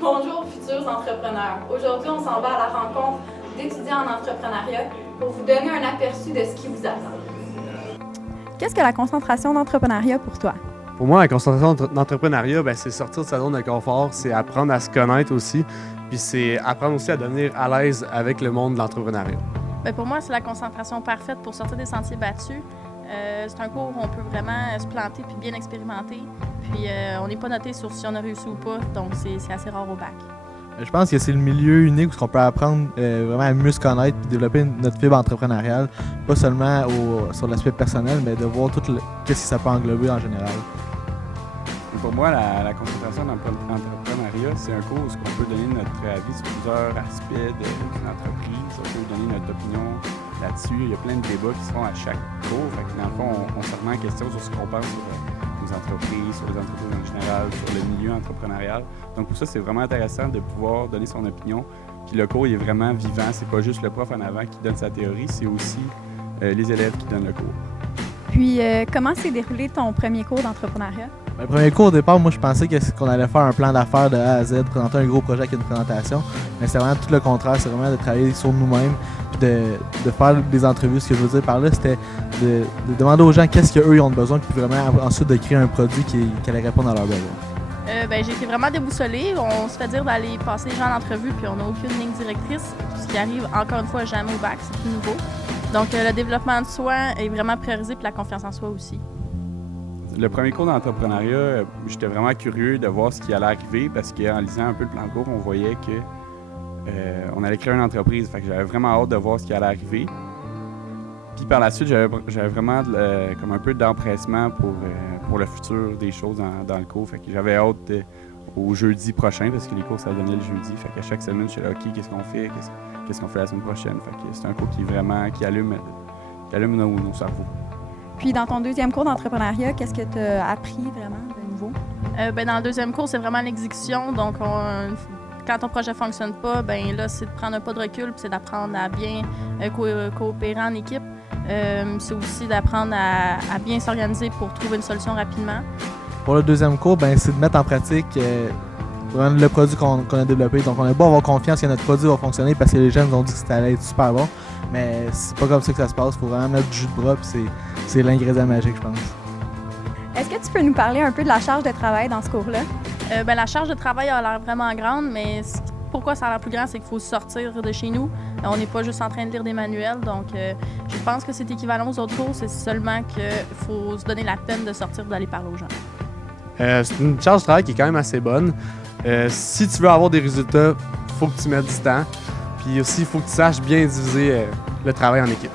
Bonjour futurs entrepreneurs. Aujourd'hui, on s'en va à la rencontre d'étudiants en entrepreneuriat pour vous donner un aperçu de ce qui vous attend. Qu'est-ce que la concentration d'entrepreneuriat pour toi? Pour moi, la concentration d'entrepreneuriat, c'est sortir de sa zone de confort, c'est apprendre à se connaître aussi, puis c'est apprendre aussi à devenir à l'aise avec le monde de l'entrepreneuriat. Pour moi, c'est la concentration parfaite pour sortir des sentiers battus. C'est un cours où on peut vraiment se planter puis bien expérimenter. Puis on n'est pas noté sur si on a réussi ou pas, donc c'est assez rare au bac. Je pense que c'est le milieu unique où on peut apprendre vraiment à mieux se connaître et développer notre fibre entrepreneuriale, pas seulement sur l'aspect personnel, mais de voir tout qu'est-ce que ça peut englober en général. Pour moi, la concentration dans l'entrepreneuriat, c'est un cours où on peut donner notre avis sur plusieurs aspects d'une entreprise, on peut donner notre opinion là-dessus. Il y a plein de débats qui se font à chaque cours. Fait que dans le fond, on se remet en question sur ce qu'on pense sur les entreprises, sur les entreprises en général, sur le milieu entrepreneurial. Donc pour ça, c'est vraiment intéressant de pouvoir donner son opinion. Puis le cours, il est vraiment vivant. C'est pas juste le prof en avant qui donne sa théorie, c'est aussi les élèves qui donnent le cours. Puis, comment s'est déroulé ton premier cours d'entrepreneuriat? Le premier cours, au départ, moi, je pensais qu'on allait faire un plan d'affaires de A à Z, présenter un gros projet avec une présentation. Mais c'est vraiment tout le contraire. C'est vraiment de travailler sur nous-mêmes, puis de faire des entrevues. Ce que je veux dire par là, c'était de demander aux gens qu'est-ce qu'eux ils ont besoin, puis vraiment ensuite de créer un produit qui allait répondre à leurs besoins. J'ai été vraiment déboussolée. On se fait dire d'aller passer les gens en entrevue, puis on n'a aucune ligne directrice. Ce qui arrive, encore une fois, jamais au bac, c'est tout nouveau. Donc, le développement de soi est vraiment priorisé, puis la confiance en soi aussi. Le premier cours d'entrepreneuriat, j'étais vraiment curieux de voir ce qui allait arriver parce qu'en lisant un peu le plan de cours, on voyait qu'on allait créer une entreprise. Fait que j'avais vraiment hâte de voir ce qui allait arriver. Puis par la suite, j'avais vraiment comme un peu d'empressement pour le futur des choses dans le cours. Fait que j'avais hâte au jeudi prochain parce que les cours, ça donnait le jeudi. Fait qu'à chaque semaine, je suis là, OK, qu'est-ce qu'on fait? Qu'est-ce qu'on fait la semaine prochaine? Fait que c'est un cours qui allume nos cerveaux. Puis, dans ton deuxième cours d'entrepreneuriat, qu'est-ce que tu as appris vraiment de nouveau? Dans le deuxième cours, c'est vraiment l'exécution. Donc, quand ton projet ne fonctionne pas, là, c'est de prendre un pas de recul puis c'est d'apprendre à bien coopérer en équipe. C'est aussi d'apprendre à bien s'organiser pour trouver une solution rapidement. Pour le deuxième cours, c'est de mettre en pratique le produit qu'on a développé. Donc, on a beau avoir confiance que notre produit va fonctionner parce que les gens nous ont dit que ça allait être super bon. Mais c'est pas comme ça que ça se passe. Il faut vraiment mettre du jus de bras, puis c'est l'ingrédient magique, je pense. Est-ce que tu peux nous parler un peu de la charge de travail dans ce cours-là? La charge de travail a l'air vraiment grande, mais pourquoi ça a l'air plus grand, c'est qu'il faut sortir de chez nous. On n'est pas juste en train de lire des manuels, donc je pense que c'est équivalent aux autres cours, c'est seulement qu'il faut se donner la peine de sortir, d'aller parler aux gens. C'est une charge de travail qui est quand même assez bonne. Si tu veux avoir des résultats, il faut que tu mettes du temps. Puis aussi, il faut que tu saches bien diviser le travail en équipe.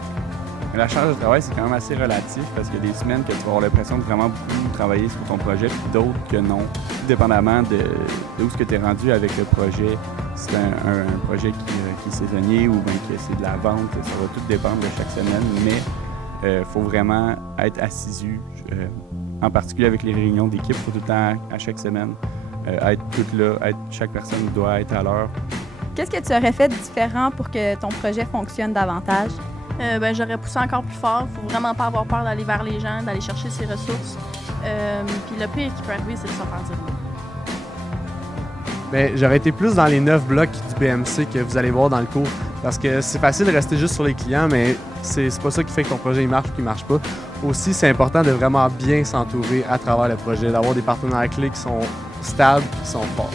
Mais la charge de travail, c'est quand même assez relatif parce qu'il y a des semaines que tu vas avoir l'impression de vraiment beaucoup travailler sur ton projet, puis d'autres que non. Tout dépendamment de où ce que tu es rendu avec le projet. Si c'est un projet qui est saisonnier ou bien que c'est de la vente, ça va tout dépendre de chaque semaine. Mais il faut vraiment être assidu, en particulier avec les réunions d'équipe, il faut tout le temps, à chaque semaine, être tout là, chaque personne doit être à l'heure. Qu'est-ce que tu aurais fait de différent pour que ton projet fonctionne davantage? J'aurais poussé encore plus fort. Il ne faut vraiment pas avoir peur d'aller vers les gens, d'aller chercher ses ressources. Puis le pire qui peut arriver, c'est de se faire dire non. J'aurais été plus dans les 9 blocs du BMC que vous allez voir dans le cours. Parce que c'est facile de rester juste sur les clients, mais c'est pas ça qui fait que ton projet il marche ou qu'il marche pas. Aussi, c'est important de vraiment bien s'entourer à travers le projet, d'avoir des partenaires clés qui sont stables et qui sont forts.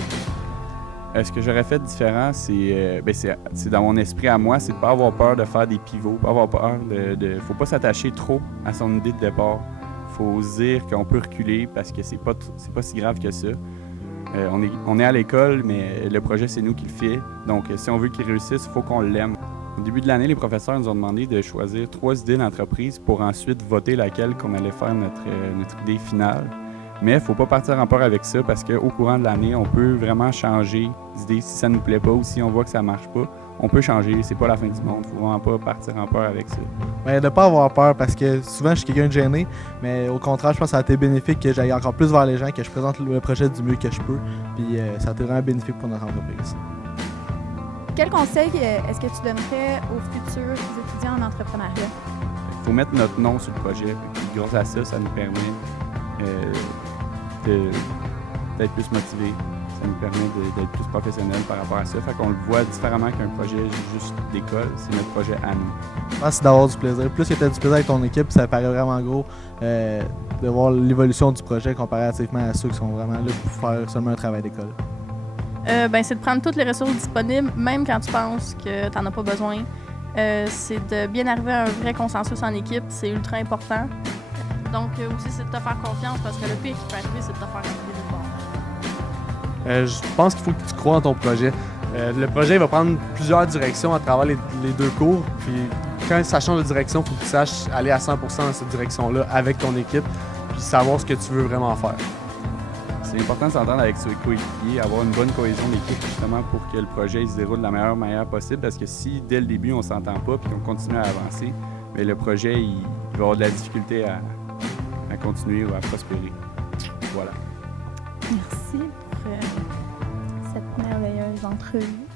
Ce que j'aurais fait différent, c'est dans mon esprit à moi, c'est de ne pas avoir peur de faire des pivots, pas avoir peur faut pas s'attacher trop à son idée de départ. Faut se dire qu'on peut reculer parce que c'est pas si grave que ça. On est à l'école, mais le projet, c'est nous qui le fait. Donc, si on veut qu'il réussisse, il faut qu'on l'aime. Au début de l'année, les professeurs nous ont demandé de choisir 3 idées d'entreprise pour ensuite voter laquelle qu'on allait faire notre idée finale. Mais il ne faut pas partir en peur avec ça parce qu'au courant de l'année, on peut vraiment changer d'idée si ça ne nous plaît pas ou si on voit que ça ne marche pas. On peut changer, c'est pas la fin du monde. Il ne faut vraiment pas partir en peur avec ça. De ne pas avoir peur parce que souvent je suis quelqu'un de gêné, mais au contraire, je pense que ça a été bénéfique que j'aille encore plus vers les gens, que je présente le projet du mieux que je peux. Puis ça a été vraiment bénéfique pour notre entreprise. Quel conseil est-ce que tu donnerais aux futurs étudiants en entrepreneuriat? Il faut mettre notre nom sur le projet. Puis grâce à ça, ça nous permet d'être plus motivé. Ça nous permet d'être plus professionnels par rapport à ça. Fait qu'on le voit différemment qu'un projet juste d'école. C'est notre projet à nous. Je pense que c'est d'avoir du plaisir. Plus que tu as du plaisir avec ton équipe, ça paraît vraiment gros de voir l'évolution du projet comparativement à ceux qui sont vraiment là pour faire seulement un travail d'école. C'est de prendre toutes les ressources disponibles, même quand tu penses que tu n'en as pas besoin. C'est de bien arriver à un vrai consensus en équipe, c'est ultra important. Donc aussi, c'est de te faire confiance parce que le pire qui peut arriver, c'est de te faire arriver de bord. Je pense qu'il faut que tu crois en ton projet. Le projet va prendre plusieurs directions à travers les deux cours. Puis quand ça change de direction, il faut que tu saches aller à 100% dans cette direction-là avec ton équipe, puis savoir ce que tu veux vraiment faire. C'est important de s'entendre avec ses coéquipiers, avoir une bonne cohésion d'équipe justement pour que le projet il se déroule de la meilleure manière possible. Parce que si dès le début on ne s'entend pas et qu'on continue à avancer, mais le projet il va avoir de la difficulté à continuer ou à prospérer. Voilà. Merci pour cette merveilleuse entrevue.